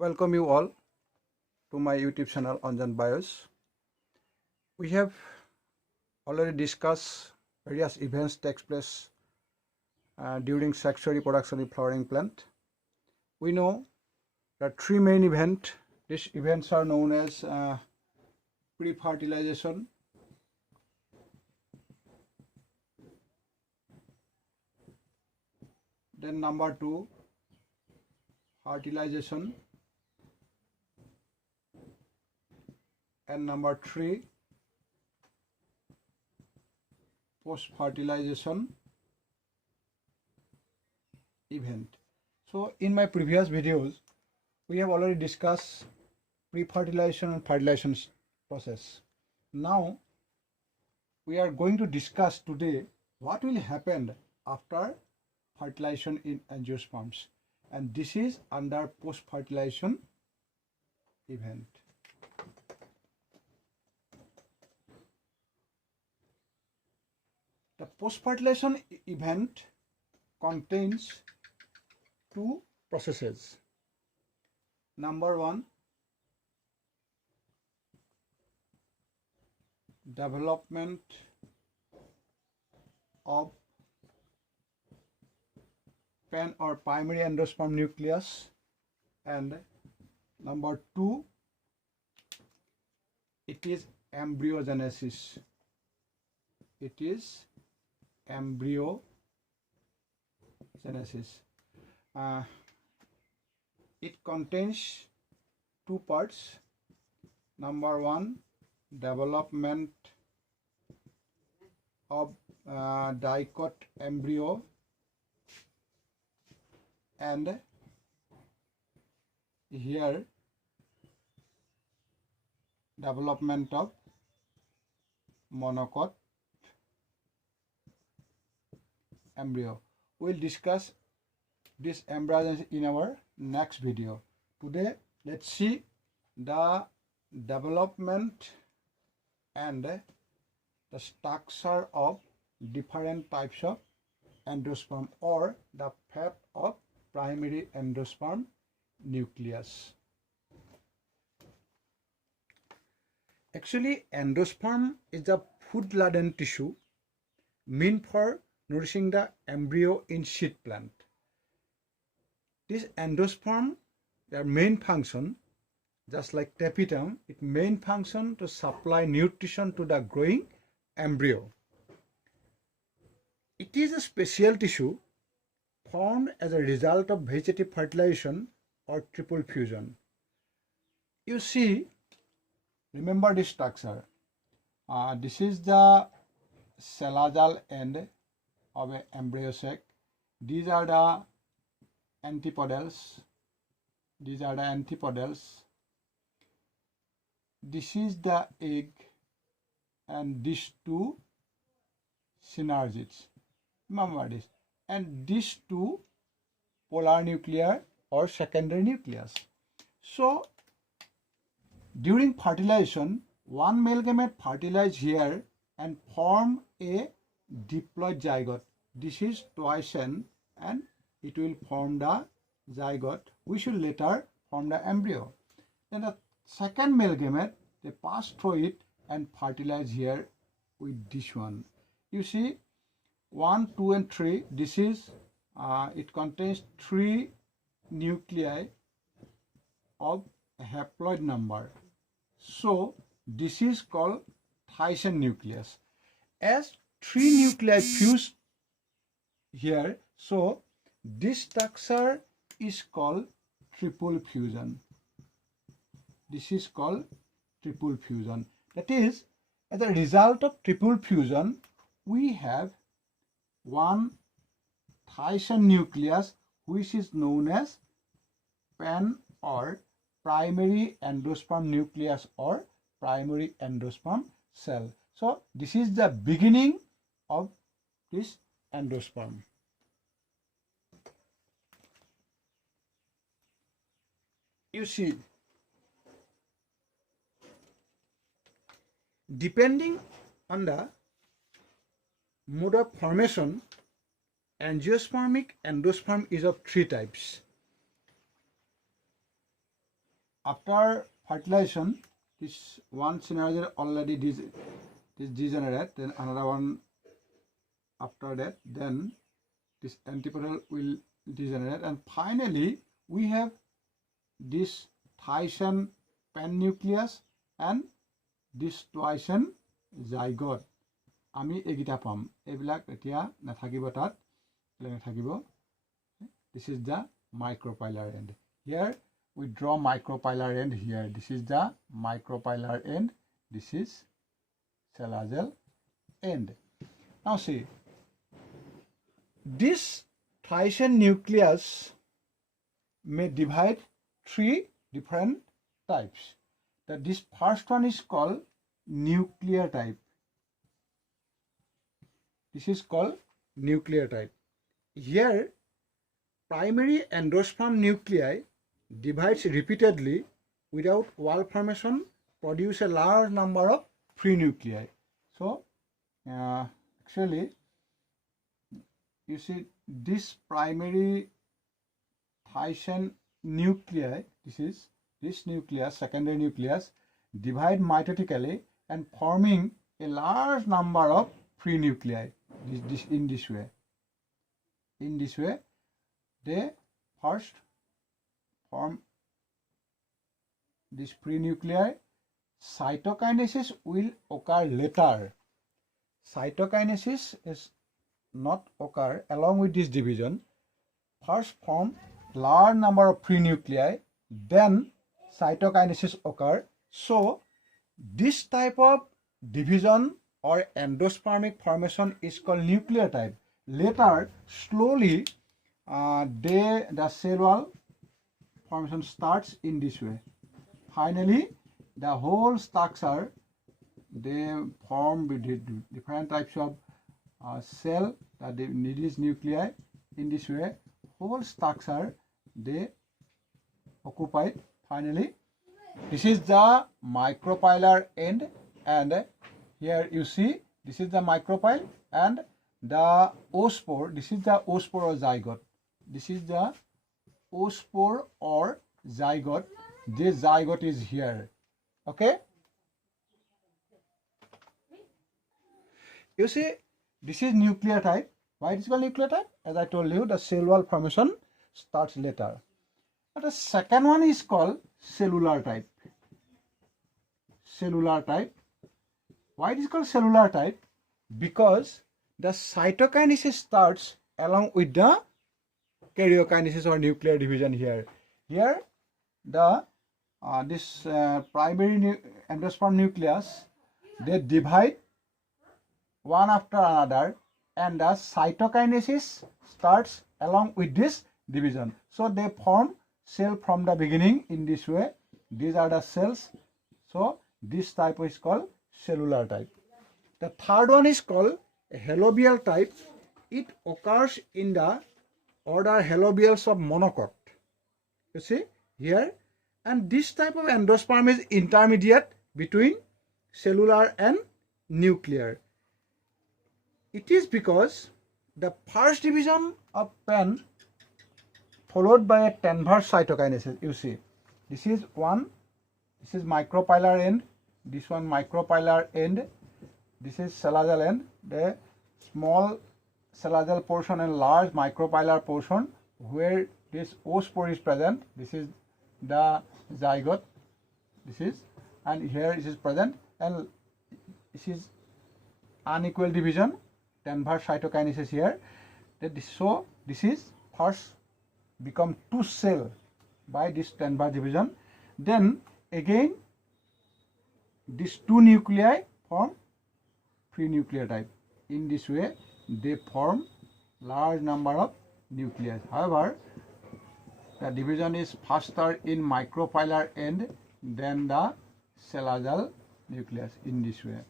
Welcome you all to my YouTube channel Anjan Bios. We have already discussed various events takes place during sexual reproduction in flowering plant. We know that three main events. These events are known as pre-fertilization, then number 2, fertilization, and number 3, post-fertilization event. So in my previous videos, we have already discussed pre-fertilization and fertilization process. Now we are going to discuss today what will happen after fertilization in angiosperms, and this is under post-fertilization event. The post-fertilization event contains two processes. Number 1, development of pen or primary endosperm nucleus, and number 2, it is embryogenesis. It is embryogenesis. It contains two parts. Number 1, development of dicot embryo, and here development of monocot embryo. We'll discuss this embryogenesis in our next video. Today, let's see the development and the structure of different types of endosperm, or the fate of primary endosperm nucleus. Actually, endosperm is a food-laden tissue meant for nourishing the embryo in seed plant. This endosperm, their main function, just like tapetum, its main function to supply nutrition to the growing embryo. It is a special tissue formed as a result of vegetative fertilization or triple fusion. You see, remember this structure. This is the salazal end of an embryo sac. These are the antipodals. These are the antipodals. This is the egg, and these two synergids. Remember this. And these two polar nuclei or secondary nucleus. So during fertilization, one male gamete fertilizes here and form a diploid zygote. This is twice N, and it will form the zygote, which will later form the embryo. Then the second male gamete, they pass through it and fertilize here with this one. You see, 1, 2, and 3. This is it contains 3 nuclei of haploid number. So this is called Thyssen nucleus. As 3 nuclei fuse here, so this structure is called triple fusion. This is called triple fusion. That is, as a result of triple fusion, we have one Thyssen nucleus, which is known as PEN or primary endosperm nucleus or primary endosperm cell. So this is the beginning of this endosperm. You see, depending on the mode of formation, angiospermic endosperm is of 3 types. after fertilization, this one scenario already degenerate, then another one after that, then this antipodal will degenerate, and finally we have this Thyssen pannucleus and this Thyssen zygote. আমি এগিটা পাম এইবিলাক এতিয়া নাথাকিব তাত নাথাকিব this is the micropylar end here we draw micropylar end here this is the micropylar end this is cellulose end now see this Thyssen nucleus may divide three different types that this first one is called nuclear type. This is called nuclear type. Here, primary endosperm nuclei divides repeatedly without wall formation, produce a large number of free nuclei. So, actually, you see this primary Thyssen nuclei, this nucleus, secondary nucleus, divide mitotically and forming a large number of free nuclei. In this way, they first form this free nuclei. Cytokinesis will occur later. Cytokinesis is not occur along with this division. First form large number of free nuclei, then cytokinesis occur. So this type of division or endospermic formation is called nuclear type. Later, slowly, the cell wall formation starts in this way. Finally, the whole structure, they form with different types of cell that they need this nuclei. In this way, whole structure they occupied. Finally, this is the micropylar end, and here you see this is the micropyle and the oospore. This is the oospore or zygote. This is the oospore or zygote. This zygote is here. Okay. You see, this is nuclear type. Why it is called nuclear type? As I told you, the cell wall formation starts later. But the second one is called cellular type. Cellular type. Why it is called cellular type? Because the cytokinesis starts along with the karyokinesis or nuclear division here. Here, the this primary endosperm nucleus, they divide one after another, and the cytokinesis starts along with this division. So they form cell from the beginning in this way. These are the cells. So this type is called cellular type. The third one is called halobial type. It occurs in the order halobials of monocot. You see here, and this type of endosperm is intermediate between cellular and nuclear. It is because the first division of pen followed by a transverse cytokinesis. You see, this is one. This is micropylar end. This one micropylar end. This is cellulose end. The small cellulose portion and large micropylar portion where this oospore is present. This is the zygote. This is, and here it is present, and this is unequal division, transverse cytokinesis here. So this is first become two cell by this transverse division. Then again these two nuclei form free nuclear type. In this way they form large number of nuclei. However, the division is faster in micropylar end than the cellulose nucleus in this way.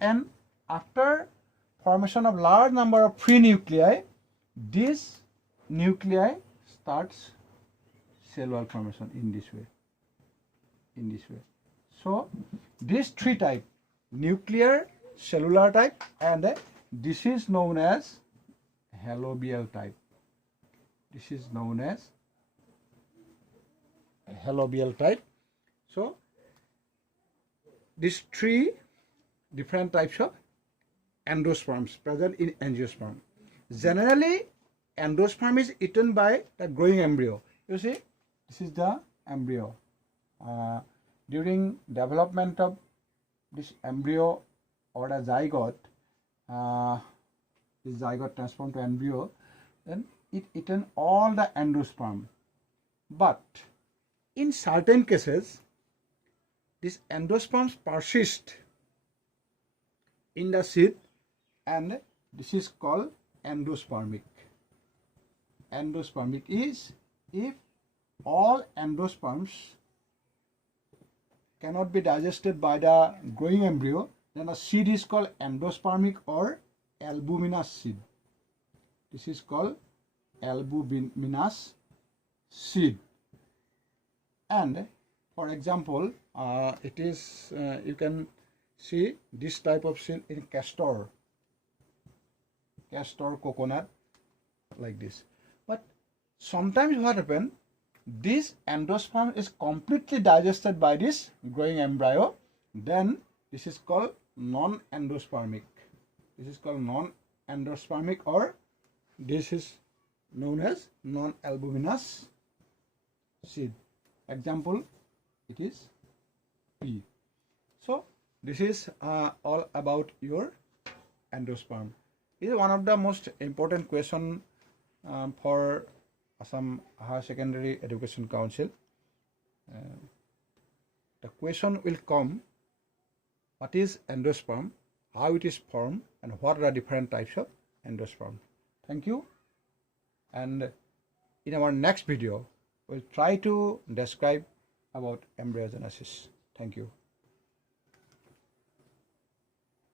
And after formation of large number of free nuclei, this nuclei starts cell wall formation in this way. So these three type, nuclear, cellular type, and this is known as halobial type. This is known as halobial type. So these three different types of endosperms present in angiosperm. Generally, endosperm is eaten by the growing embryo. You see, this is the embryo. During development of this embryo or the zygote, this zygote transformed to embryo, then it eaten all the endosperm. But in certain cases, these endosperms persist in the seed, and this is called endospermic. Endospermic is if all endosperms cannot be digested by the growing embryo, then the seed is called endospermic or albuminous seed. This is called albuminous seed. And for example, it is you can see this type of seed in castor coconut, like this. But sometimes what happens, this endosperm is completely digested by this growing embryo, then this is called non-endospermic. This is called non-endospermic, or this is known as non-albuminous seed. Example, it is pea. So this is all about your endosperm. This is one of the most important question for Assam Higher Secondary Education Council. The question will come: what is endosperm, how it is formed, and what are the different types of endosperm? Thank you. And in our next video, we'll try to describe about embryogenesis. Thank you.